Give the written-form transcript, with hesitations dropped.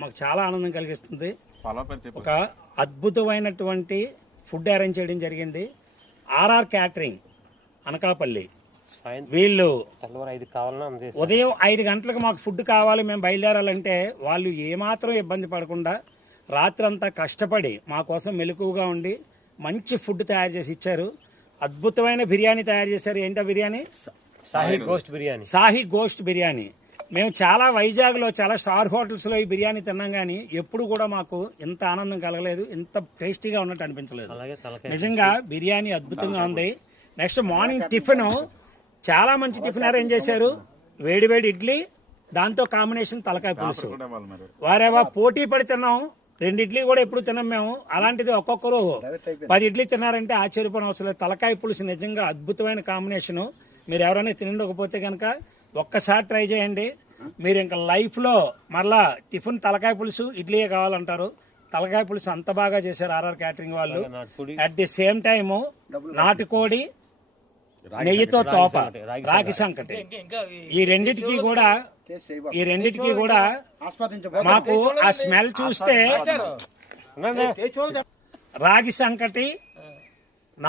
మాకు చాలా ఆనందం కలిగిస్తుంది. ఒక అద్భుతమైనటువంటి ఫుడ్ అరేంజ్ చేయడం జరిగింది. ఆర్ఆర్ క్యాటరింగ్ అనకాపల్లి వీళ్ళు ఉదయం 5 గంటలకు మాకు ఫుడ్ కావాలి, మేము బయలుదేరాలంటే వాళ్ళు ఏమాత్రం ఇబ్బంది పడకుండా రాత్రంతా కష్టపడి మా కోసం మెలకువగా ఉండి మంచి ఫుడ్ తయారు చేసి ఇచ్చారు. అద్భుతమైన బిర్యానీ తయారు చేశారు. ఏంటో బిర్యానీ? సాహి గోస్ట్ బిర్యానీ. మేము చాలా వైజాగ్లో చాలా స్టార్ హోటల్స్లో ఈ బిర్యానీ తిన్నాం, కానీ ఎప్పుడు కూడా మాకు ఇంత ఆనందం కలగలేదు, ఇంత టేస్టీగా ఉన్నట్టు అనిపించలేదు. నిజంగా బిర్యానీ అద్భుతంగా ఉంది. నెక్స్ట్ మార్నింగ్ టిఫిన్ చాలా మంచి టిఫిన్ అరేంజ్ చేశారు. వేడివేడి ఇడ్లీ, దాంతో కాంబినేషన్ తలకాయ పులుసు. వారేవా పోటీ పడి తిన్నాం. 2 ఇడ్లీ కూడా ఎప్పుడు తిన్నాం మేము. అలాంటిది ఒక్కొక్కరు 10 ఇడ్లీ తిన్నారంటే ఆశ్చర్యపోవడం అవసరం లేదు. తలకాయ పులుసు నిజంగా అద్భుతమైన కాంబినేషను. మీరు ఎవరైనా తినకపోతే కనుక ఒక్కసారి ట్రై చేయండి. మీరు ఇంకా లైఫ్లో మరలా టిఫిన్ తలకాయ పులుసు ఇడ్లీయే కావాలంటారు. తలకాయ పులుసు అంత బాగా చేశారు ఆర్ఆర్ క్యాటరింగ్ వాళ్ళు. అట్ ది సేమ్ టైము నాటుకోడి నెయ్యితో తోప, రాగి సంకటి, ఈ రెండిటికి కూడా మాకు ఆ స్మెల్ చూస్తే రాగి సంకటి